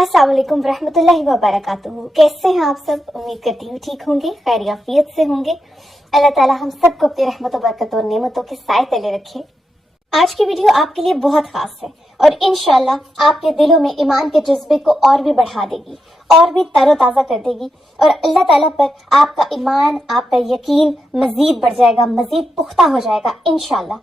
अस्सलाम वालेकुम रहमतुल्लाहि व बरकातुहू। कैसे हैं आप सब? उम्मीद करती हूँ ठीक होंगे, खैरियत से होंगे। अल्लाह ताला हम सबको अपनी रहमत और बरकत और नेमतों के साए तले रखे। आज की वीडियो आपके लिए बहुत खास है और इंशाल्लाह आपके दिलों में ईमान के जज्बे को और भी बढ़ा देगी और भी तरोताजा कर देगी और अल्लाह ताला पर आपका ईमान, आपका यकीन मजीद बढ़ जाएगा, मजीद पुख्ता हो जाएगा इंशाल्लाह।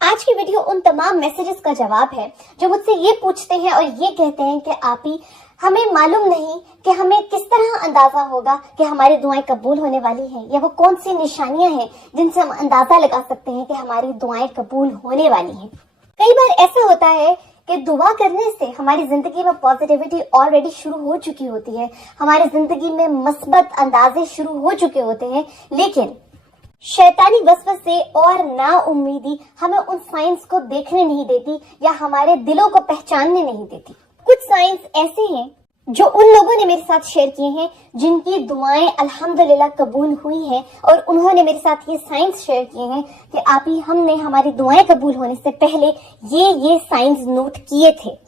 आज की वीडियो उन तमाम मैसेजेस का जवाब है जो मुझसे ये पूछते हैं और ये कहते हैं कि आप ही हमें मालूम नहीं कि हमें किस तरह अंदाजा होगा कि हमारी दुआएं कबूल होने वाली हैं, या वो कौन सी निशानियां हैं जिनसे हम अंदाजा लगा सकते हैं कि हमारी दुआएं कबूल होने वाली हैं। कई बार ऐसा होता है कि दुआ करने से हमारी जिंदगी में पॉजिटिविटी ऑलरेडी शुरू हो चुकी होती है, हमारी जिंदगी में मस्बत अंदाजे शुरू हो चुके होते हैं, लेकिन शैतानी वसवसे और नाउम्मीदी हमें उन साइंस को देखने नहीं देती या हमारे दिलों को पहचानने नहीं देती। कुछ साइंस ऐसे हैं जो उन लोगों ने मेरे साथ शेयर किए हैं जिनकी दुआएं अल्हम्दुलिल्लाह कबूल हुई हैं, और उन्होंने मेरे साथ ये साइंस शेयर किए हैं कि आप ही हमने हमारी दुआएं कबूल होने से पहले ये साइंस नोट किए थे।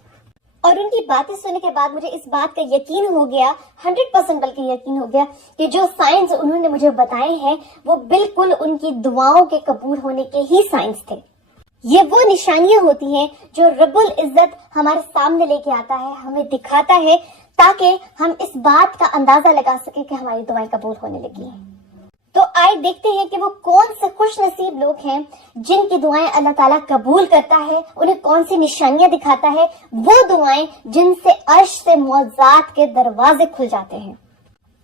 और उनकी बातें सुनने के बाद मुझे इस बात का यकीन हो गया, 100% बल्कि यकीन हो गया कि जो साइंस उन्होंने मुझे बताए हैं वो बिल्कुल उनकी दुआओं के कबूल होने के ही साइंस थे। ये वो निशानियां होती हैं जो रब्बुल इज्जत हमारे सामने लेके आता है, हमें दिखाता है, ताकि हम इस बात का अंदाजा लगा सके कि हमारी दुआएं कबूल होने लगी हैं। तो आइए देखते हैं कि वो कौन से खुश नसीब लोग हैं जिनकी दुआएं अल्लाह ताला कबूल करता है, उन्हें कौन सी निशानियां दिखाता है, वो दुआएं जिनसे अर्श से मुअज्जात के दरवाजे खुल जाते हैं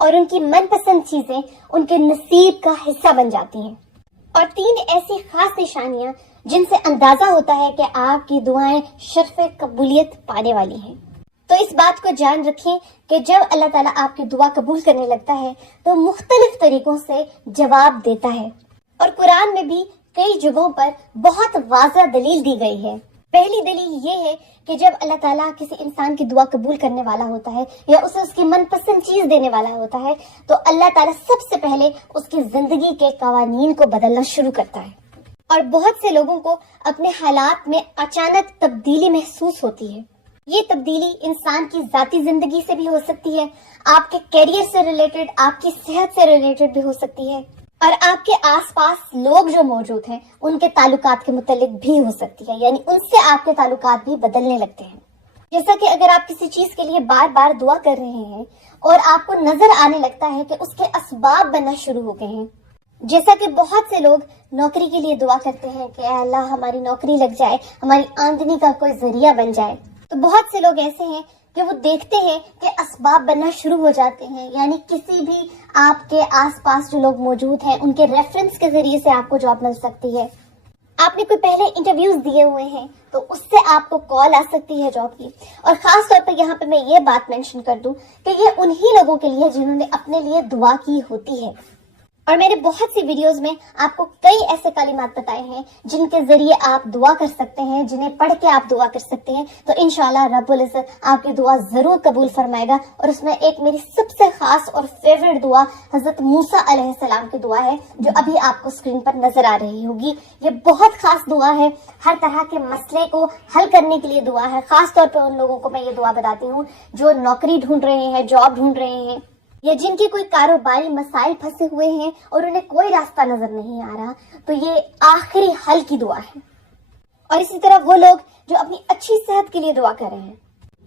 और उनकी मनपसंद चीजें उनके नसीब का हिस्सा बन जाती हैं। और 3 ऐसी खास निशानियां जिनसे अंदाजा होता है कि आपकी दुआएं शर्फ कबूलियत पाने वाली हैं। तो इस बात को जान रखें कि जब अल्लाह ताला आपकी दुआ कबूल करने लगता है तो मुख्तलिफ तरीकों से जवाब देता है, और कुरान में भी कई जगहों पर बहुत वाज़ह दलील दी गई है। पहली दलील ये है कि जब अल्लाह ताला किसी इंसान की दुआ कबूल करने वाला होता है या उसे उसकी मनपसंद चीज देने वाला होता है तो अल्लाह ताला सबसे पहले उसकी जिंदगी के कवानीन को बदलना शुरू करता है। और बहुत से लोगों को अपने हालात में अचानक तब्दीली महसूस होती है। ये तब्दीली इंसान की जाती जिंदगी से भी हो सकती है, आपके कैरियर से रिलेटेड, आपकी सेहत से रिलेटेड भी हो सकती है, और आपके आसपास लोग जो मौजूद हैं उनके ताल्लुकात के मुतालिक भी हो सकती है, यानी उनसे आपके ताल्लुकात भी बदलने लगते हैं। जैसा कि अगर आप किसी चीज के लिए बार बार दुआ कर रहे हैं और आपको नजर आने लगता है कि उसके असबाब बनना शुरू हो गए हैं, जैसा कि बहुत से लोग नौकरी के लिए दुआ करते हैं कि अल्लाह हमारी नौकरी लग जाए, हमारी आमदनी का कोई जरिया बन जाए, तो बहुत से लोग ऐसे हैं कि वो देखते हैं कि असबाब बनना शुरू हो जाते हैं, यानी किसी भी आपके आसपास जो लोग मौजूद हैं उनके रेफरेंस के जरिए से आपको जॉब मिल सकती है। आपने कोई पहले इंटरव्यूज दिए हुए हैं तो उससे आपको कॉल आ सकती है जॉब की। और खास तौर पर यहाँ पे मैं ये बात मेंशन कर दूं कि ये उन्हीं लोगों के लिए जिन्होंने अपने लिए दुआ की होती है। और मैंने बहुत सी वीडियोस में आपको कई ऐसे कलिमात बताए हैं जिनके जरिए आप दुआ कर सकते हैं, जिन्हें पढ़ के आप दुआ कर सकते हैं। तो इंशाल्लाह रब्बुल इज्जत आपकी दुआ जरूर कबूल फरमाएगा। और उसमें एक मेरी सबसे खास और फेवरेट दुआ हजरत मूसा अलैहिस्सलाम की दुआ है जो अभी आपको स्क्रीन पर नजर आ रही होगी। ये बहुत खास दुआ है, हर तरह के मसले को हल करने के लिए दुआ है। खास तौर पर उन लोगों को मैं ये दुआ बताती हूँ जो नौकरी ढूंढ रहे हैं, जॉब ढूंढ रहे हैं, या जिनके कोई कारोबारी मसाइल फंसे हुए हैं और उन्हें कोई रास्ता नजर नहीं आ रहा, तो ये आखिरी हल की दुआ है। और इसी तरह वो लोग जो अपनी अच्छी सेहत के लिए दुआ कर रहे हैं,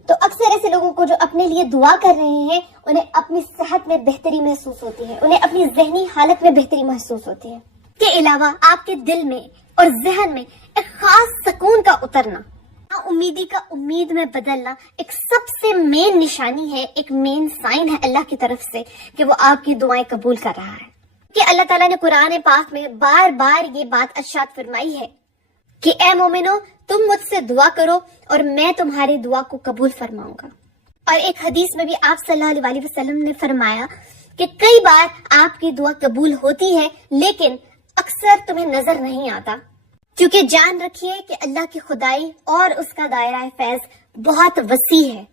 तो अक्सर ऐसे लोगों को जो अपने लिए दुआ कर रहे हैं उन्हें अपनी सेहत में बेहतरी महसूस होती है, उन्हें अपनी जहनी हालत में बेहतरी महसूस होती है। इसके अलावा आपके दिल में और जहन में एक खास सुकून का उतरना, उम्मीदी का उम्मीद में बदलना एक सबसे मेन निशानी है, एक मेन साइन है अल्लाह की तरफ से कि वो आपकी दुआएं कबूल कर रहा है। कि अल्लाह ताला ने कुरान पाक में बार बार ये बात इरशाद फरमाई है कि ए मोमिनो तुम मुझसे दुआ करो और मैं तुम्हारी दुआ को कबूल फरमाऊंगा। और एक हदीस में भी आप सल्लल्लाहु अलैहि वसल्लम ने फरमाया कि कई बार आपकी दुआ कबूल होती है लेकिन अक्सर तुम्हें नजर नहीं आता, क्योंकि जान रखिए कि अल्लाह की खुदाई और उसका दायरा फैज बहुत वसी है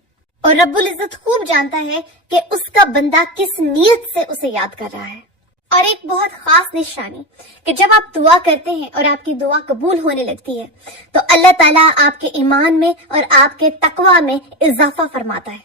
और रब्बुल इज्जत खूब जानता है कि उसका बंदा किस नीयत से उसे याद कर रहा है। और एक बहुत खास निशानी कि जब आप दुआ करते हैं और आपकी दुआ कबूल होने लगती है तो अल्लाह ताला आपके ईमान में और आपके तकवा में इजाफा फरमाता है।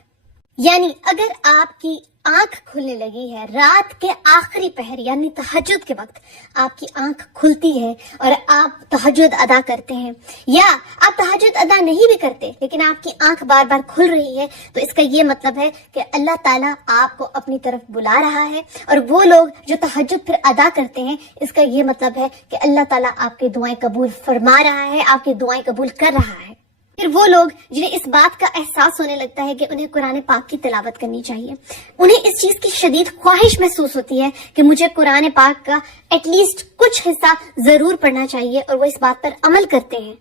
یعنی اگر آپ کی آنکھ کھلنے لگی ہے رات کے آخری پہر یعنی تہجد کے وقت، آپ کی آنکھ کھلتی ہے اور آپ تہجد ادا کرتے ہیں، یا آپ تہجد ادا نہیں بھی کرتے لیکن آپ کی آنکھ بار بار کھل رہی ہے، تو اس کا یہ مطلب ہے کہ اللہ تعالیٰ آپ کو اپنی طرف بلا رہا ہے. اور وہ لوگ جو تہجد پھر ادا کرتے ہیں، اس کا یہ مطلب ہے کہ اللہ تعالیٰ آپ کی دعائیں قبول فرما رہا ہے، آپ کی دعائیں قبول کر رہا ہے. پھر وہ لوگ جنہیں اس بات کا احساس ہونے لگتا ہے کہ انہیں قرآن پاک کی تلاوت کرنی چاہیے، انہیں اس چیز کی شدید خواہش محسوس ہوتی ہے کہ مجھے قرآن پاک کا ایٹ لیسٹ کچھ حصہ ضرور پڑھنا چاہیے، اور وہ اس بات پر عمل کرتے ہیں.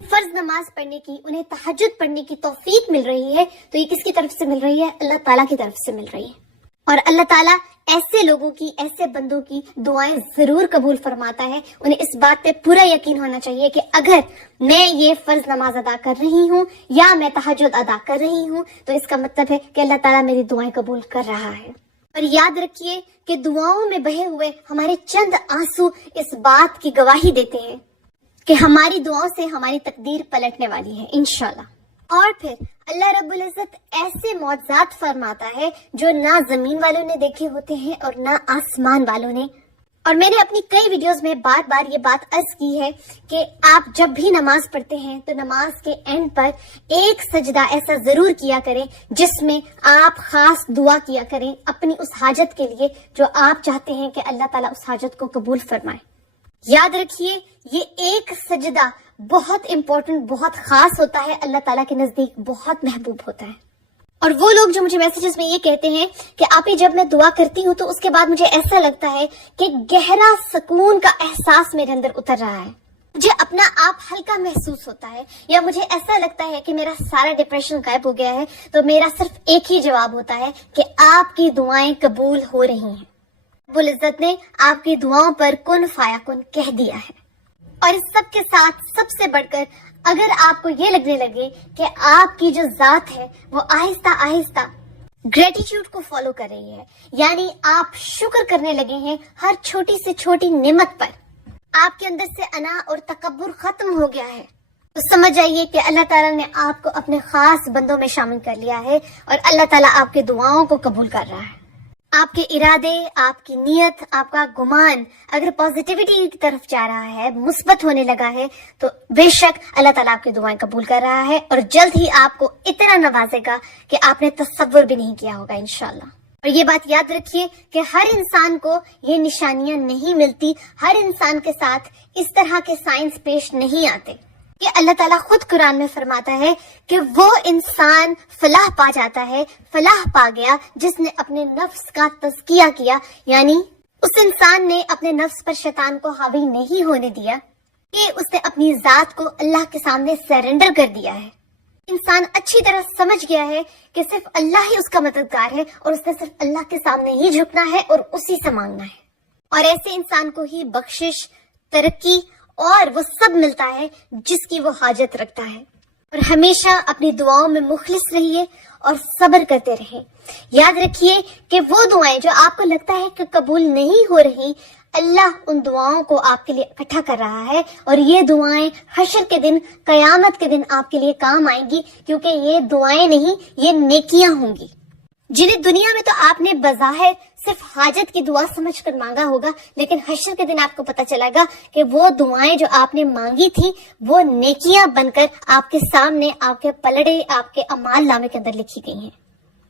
فرض نماز پڑھنے کی، انہیں تہجد پڑھنے کی توفیق مل رہی ہے، تو یہ کس کی طرف سے مل رہی ہے؟ اللہ تعالیٰ کی طرف سے مل رہی ہے. اور اللہ تعالیٰ ایسے لوگوں کی، ایسے بندوں کی دعائیں ضرور قبول فرماتا ہے. انہیں اس بات پہ پورا یقین ہونا چاہیے کہ اگر میں یہ فرض نماز ادا کر رہی ہوں یا میں تہجد ادا کر رہی ہوں تو اس کا مطلب ہے کہ اللہ تعالیٰ میری دعائیں قبول کر رہا ہے. اور یاد رکھیے کہ دعاؤں میں بہے ہوئے ہمارے چند آنسو اس بات کی گواہی دیتے ہیں کہ ہماری دعاؤں سے ہماری تقدیر پلٹنے والی ہے انشاءاللہ. اور پھر اللہ رب العزت ایسے معجزات فرماتا ہے جو نہ زمین والوں نے دیکھے ہوتے ہیں اور نہ آسمان والوں نے. اور میں نے اپنی کئی ویڈیوز میں بار بار یہ بات عرض کی ہے کہ آپ جب بھی نماز پڑھتے ہیں تو نماز کے اینڈ پر ایک سجدہ ایسا ضرور کیا کریں جس میں آپ خاص دعا کیا کریں اپنی اس حاجت کے لیے جو آپ چاہتے ہیں کہ اللہ تعالیٰ اس حاجت کو قبول فرمائے. یاد رکھیے یہ ایک سجدہ بہت امپورٹنٹ، بہت خاص ہوتا ہے، اللہ تعالیٰ کے نزدیک بہت محبوب ہوتا ہے. اور وہ لوگ جو مجھے میسیجز میں یہ کہتے ہیں کہ آپی جب میں دعا کرتی ہوں تو اس کے بعد مجھے ایسا لگتا ہے کہ گہرا سکون کا احساس میرے اندر اتر رہا ہے، مجھے اپنا آپ ہلکا محسوس ہوتا ہے، یا مجھے ایسا لگتا ہے کہ میرا سارا ڈپریشن غائب ہو گیا ہے، تو میرا صرف ایک ہی جواب ہوتا ہے کہ آپ کی دعائیں قبول ہو رہی ہیں. رب العزت نے آپ کی دعاؤں پر کن فایا کن کہہ دیا ہے. اور اس سب کے ساتھ سب سے بڑھ کر اگر آپ کو یہ لگنے لگے کہ آپ کی جو ذات ہے وہ آہستہ آہستہ گریٹیٹیوڈ کو فالو کر رہی ہے، یعنی آپ شکر کرنے لگے ہیں ہر چھوٹی سے چھوٹی نعمت پر، آپ کے اندر سے انا اور تکبر ختم ہو گیا ہے، تو سمجھ جائیے کہ اللہ تعالیٰ نے آپ کو اپنے خاص بندوں میں شامل کر لیا ہے اور اللہ تعالیٰ آپ کی دعاؤں کو قبول کر رہا ہے. آپ کے ارادے، آپ کی نیت، آپ کا گمان اگر پازیٹیوٹی کی طرف جا رہا ہے، مثبت ہونے لگا ہے، تو بے شک اللہ تعالیٰ آپ کی دعائیں قبول کر رہا ہے اور جلد ہی آپ کو اتنا نوازے گا کہ آپ نے تصور بھی نہیں کیا ہوگا انشاءاللہ. اور یہ بات یاد رکھیے کہ ہر انسان کو یہ نشانیاں نہیں ملتی، ہر انسان کے ساتھ اس طرح کے سائنس پیش نہیں آتے. کہ اللہ تعالیٰ خود قرآن میں فرماتا ہے کہ وہ انسان فلاح پا جاتا ہے، فلاح پا گیا جس نے اپنے نفس کا تزکیہ کیا، یعنی اس انسان نے اپنے نفس پر شیطان کو حاوی نہیں ہونے دیا، کہ اس نے اپنی ذات کو اللہ کے سامنے سرنڈر کر دیا ہے. انسان اچھی طرح سمجھ گیا ہے کہ صرف اللہ ہی اس کا مددگار ہے اور اس نے صرف اللہ کے سامنے ہی جھکنا ہے اور اسی سے مانگنا ہے. اور ایسے انسان کو ہی بخشش، ترقی اور وہ سب ملتا ہے جس کی وہ حاجت رکھتا ہے. اور ہمیشہ اپنی دعاؤں میں مخلص رہیے اور صبر کرتے رہے. یاد رکھیے کہ وہ دعائیں جو آپ کو لگتا ہے کہ قبول نہیں ہو رہی، اللہ ان دعاؤں کو آپ کے لیے اکٹھا کر رہا ہے اور یہ دعائیں حشر کے دن، قیامت کے دن آپ کے لیے کام آئیں گی، کیونکہ یہ دعائیں نہیں، یہ نیکیاں ہوں گی جنہیں دنیا میں تو آپ نے بظاہر صرف حاجت کی دعا سمجھ کر مانگا ہوگا، لیکن حشر کے دن آپ کو پتہ چلے گا کہ وہ دعائیں جو آپ نے مانگی تھی وہ نیکیاں بن کر آپ کے سامنے، آپ کے پلڑے، آپ کے اعمال نامے کے اندر لکھی گئی ہیں.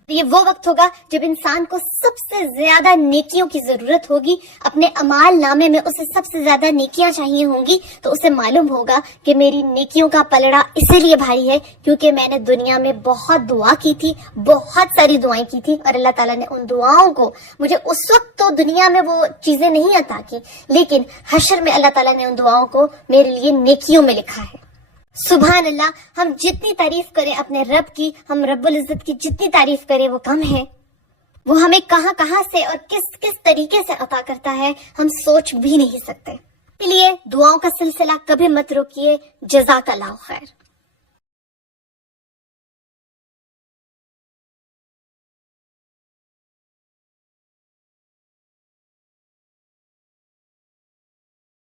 یہ وہ وقت ہوگا جب انسان کو سب سے زیادہ نیکیوں کی ضرورت ہوگی، اپنے اعمال نامے میں اسے سب سے زیادہ نیکیاں چاہیے ہوں گی، تو اسے معلوم ہوگا کہ میری نیکیوں کا پلڑا اسی لیے بھاری ہے کیونکہ میں نے دنیا میں بہت دعا کی تھی، بہت ساری دعائیں کی تھی، اور اللہ تعالیٰ نے ان دعاؤں کو مجھے اس وقت تو دنیا میں وہ چیزیں نہیں عطا کی، لیکن حشر میں اللہ تعالیٰ نے ان دعاؤں کو میرے لیے نیکیوں میں لکھا ہے. سبحان اللہ. ہم جتنی تعریف کریں اپنے رب کی، ہم رب العزت کی جتنی تعریف کریں وہ کم ہے. وہ ہمیں کہاں کہاں سے اور کس کس طریقے سے عطا کرتا ہے ہم سوچ بھی نہیں سکتے. اس لیے دعاؤں کا سلسلہ کبھی مت روکیے. جزاک اللہ خیر.